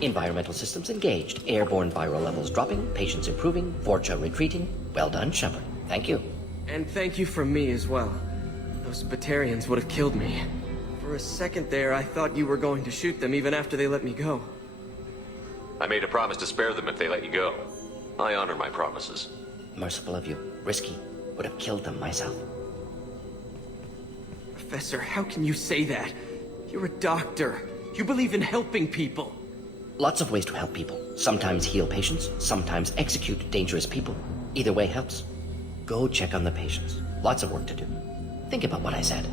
Environmental systems engaged. Airborne viral levels dropping. Patients improving. Vorcha retreating. Well done, Shepard. Thank you. And thank you from me as well. Those Batarians would have killed me. For a second there, I thought you were going to shoot them even after they let me go. I made a promise to spare them if they let you go. I honor my promises. Merciful of you. Risky. Would have killed them myself. Professor, how can you say that? You're a doctor. You believe in helping people. Lots of ways to help people. Sometimes heal patients, sometimes execute dangerous people. Either way helps. Go check on the patients. Lots of work to do. Think about what I said.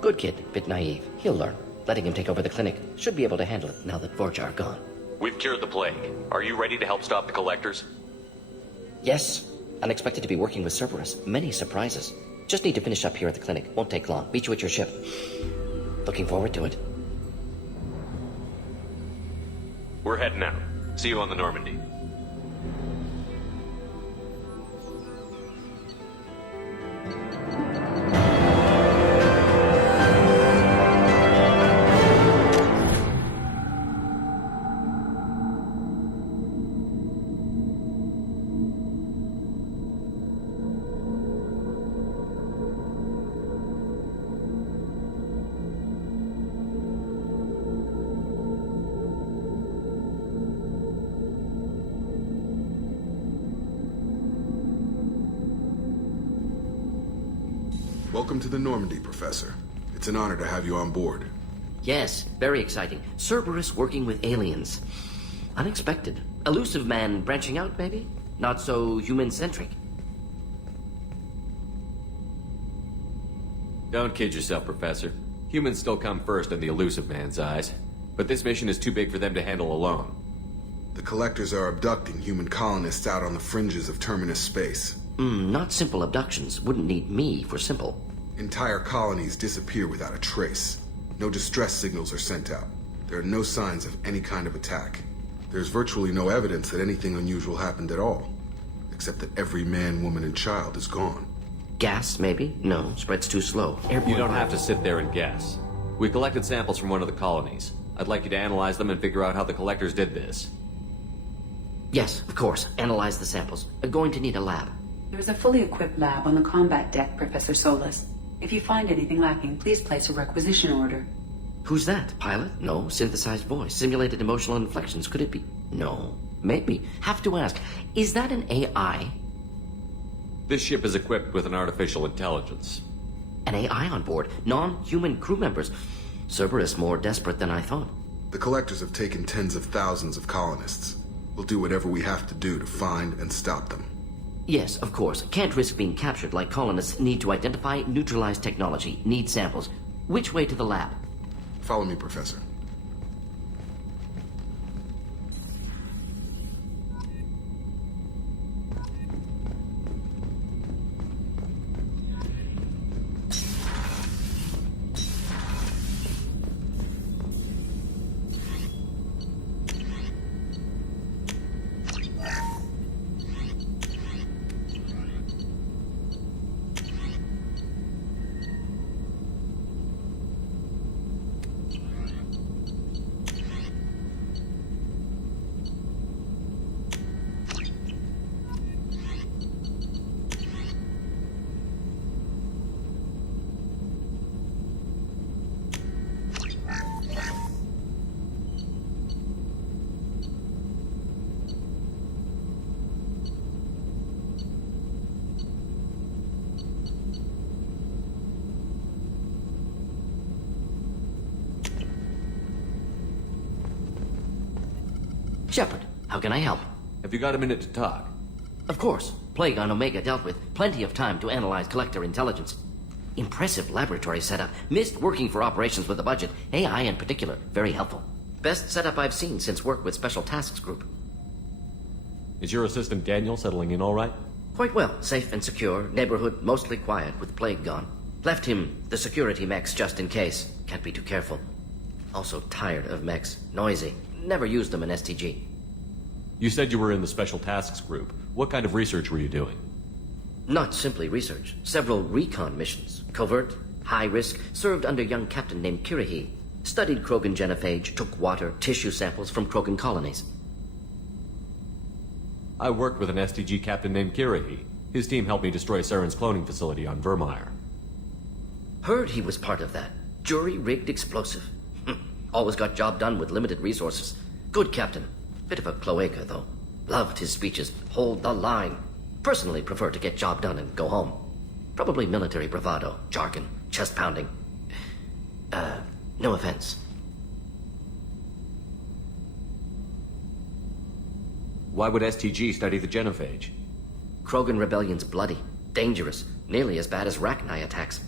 Good kid, bit naive. He'll learn. Letting him take over the clinic. Should be able to handle it now that Vorcha are gone. We've cured the plague. Are you ready to help stop the collectors? Yes. Unexpected to be working with Cerberus. Many surprises. Just need to finish up here at the clinic. Won't take long. Meet you at your ship. Looking forward to it. We're heading out. See you on the Normandy. Welcome to the Normandy, Professor. It's an honor to have you on board. Yes, very exciting. Cerberus working with aliens. Unexpected. Elusive man branching out, maybe? Not so human-centric. Don't kid yourself, Professor. Humans still come first in the elusive man's eyes. But this mission is too big for them to handle alone. The Collectors are abducting human colonists out on the fringes of terminus space. Not simple abductions. Wouldn't need me for simple. Entire colonies disappear without a trace. No distress signals are sent out. There are no signs of any kind of attack. There's virtually no evidence that anything unusual happened at all. Except that every man, woman, and child is gone. Gas, maybe? No, spread's too slow. You don't have to sit there and guess. We collected samples from one of the colonies. I'd like you to analyze them and figure out how the Collectors did this. Yes, of course. Analyze the samples. Going to need a lab. There's a fully equipped lab on the combat deck, Professor Solis. If you find anything lacking, please place a requisition order. Who's that? Pilot? No. Synthesized voice. Simulated emotional inflections. Could it be? No. Maybe. Have to ask. Is that an AI? This ship is equipped with an artificial intelligence. An AI on board. Non-human crew members. Cerberus more desperate than I thought. The Collectors have taken tens of thousands of colonists. We'll do whatever we have to do to find and stop them. Yes, of course. Can't risk being captured like colonists need to identify, neutralize technology, need samples. Which way to the lab? Follow me, Professor. Shepard, how can I help? Have you got a minute to talk? Of course. Plague on Omega dealt with. Plenty of time to analyze Collector intelligence. Impressive laboratory setup. Missed working for operations with a budget. AI in particular. Very helpful. Best setup I've seen since work with Special Tasks Group. Is your assistant Daniel settling in all right? Quite well. Safe and secure. Neighborhood mostly quiet with Plague gone. Left him the security mechs just in case. Can't be too careful. Also tired of mechs. Noisy. Never used them in STG. You said you were in the Special Tasks Group. What kind of research were you doing? Not simply research. Several recon missions. Covert, High risk, served under young captain named Kirihi. Studied Krogan genophage, took water, tissue samples from Krogan colonies. I worked with an STG captain named Kirihi. His team helped me destroy Saren's cloning facility on Vermeer. Heard he was part of that. Jury-rigged explosive. Always got job done with limited resources. Good captain. Bit of a cloaca, though. Loved his speeches. Hold the line. Personally prefer to get job done and go home. Probably military bravado, jargon, chest pounding. No offense. Why would STG study the genophage? Krogan rebellion's bloody, dangerous, nearly as bad as Rachni attacks.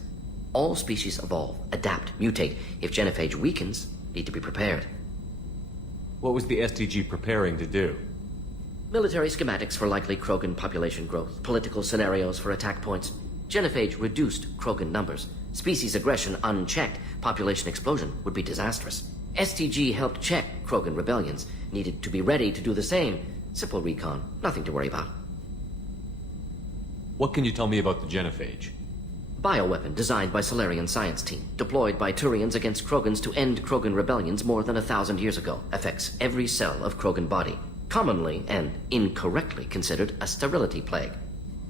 All species evolve, adapt, mutate. If genophage weakens, need to be prepared. What was the STG preparing to do? Military schematics for likely Krogan population growth, political scenarios for attack points. Genophage reduced Krogan numbers. Species aggression unchecked, population explosion would be disastrous. STG helped check Krogan rebellions, needed to be ready to do the same. Simple recon, nothing to worry about. What can you tell me about the genophage? Bioweapon designed by Solarian science team, deployed by Turians against Krogans to end Krogan rebellions more than 1,000 years ago. Affects every cell of Krogan body. Commonly and incorrectly considered a sterility plague.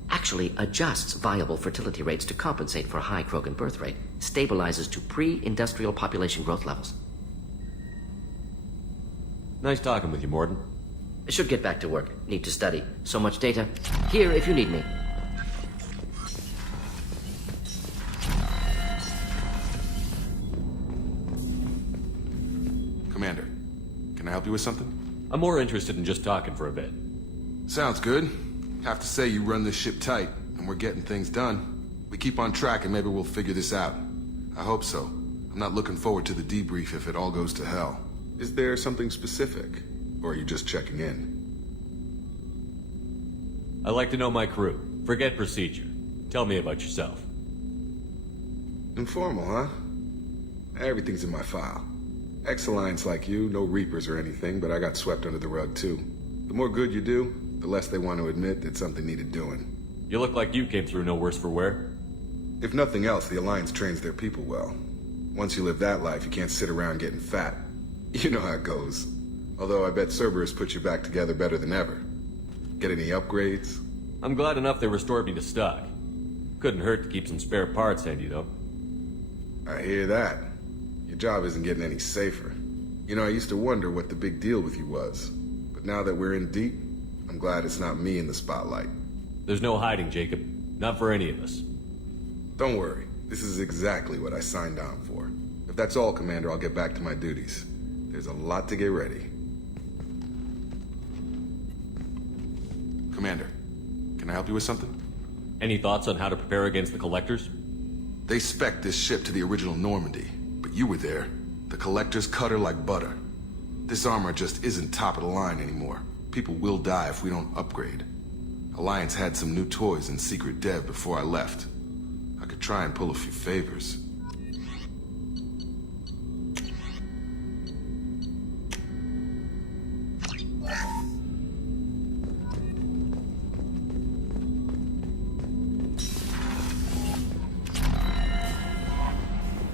Actually adjusts viable fertility rates to compensate for high Krogan birth rate. Stabilizes to pre-industrial population growth levels. Nice talking with you, Morden. I should get back to work. Need to study. So much data. Here if you need me. Commander, can I help you with something? I'm more interested in just talking for a bit. Sounds good. Have to say you run this ship tight, and we're getting things done. We keep on track and maybe we'll figure this out. I hope so. I'm not looking forward to the debrief if it all goes to hell. Is there something specific? Or are you just checking in? I like to know my crew. Forget procedure. Tell me about yourself. Informal, huh? Everything's in my file. Ex-Alliance like you, no Reapers or anything, but I got swept under the rug too. The more good you do, the less they want to admit that something needed doing. You look like you came through no worse for wear. If nothing else, the Alliance trains their people well. Once you live that life, you can't sit around getting fat. You know how it goes. Although I bet Cerberus put you back together better than ever. Get any upgrades? I'm glad enough they restored me to stock. Couldn't hurt to keep some spare parts handy, though. I hear that. Your job isn't getting any safer. You know, I used to wonder what the big deal with you was. But now that we're in deep, I'm glad it's not me in the spotlight. There's no hiding, Jacob. Not for any of us. Don't worry. This is exactly what I signed on for. If that's all, Commander, I'll get back to my duties. There's a lot to get ready. Commander, can I help you with something? Any thoughts on how to prepare against the Collectors? They spec'd this ship to the original Normandy, but you were there. The Collectors cut her like butter. This armor just isn't top of the line anymore. People will die if we don't upgrade. Alliance had some new toys in secret dev before I left. I could try and pull a few favors.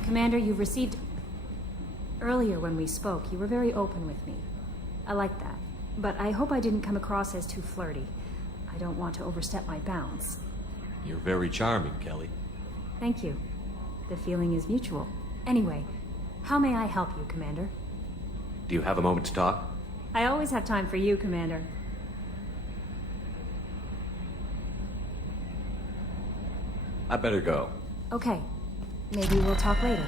Commander, you've received... Earlier when we spoke, you were very open with me. I like that. But I hope I didn't come across as too flirty. I don't want to overstep my bounds. You're very charming, Kelly. Thank you. The feeling is mutual. Anyway, how may I help you, Commander? Do you have a moment to talk? I always have time for you, Commander. I better go. Okay. Maybe we'll talk later.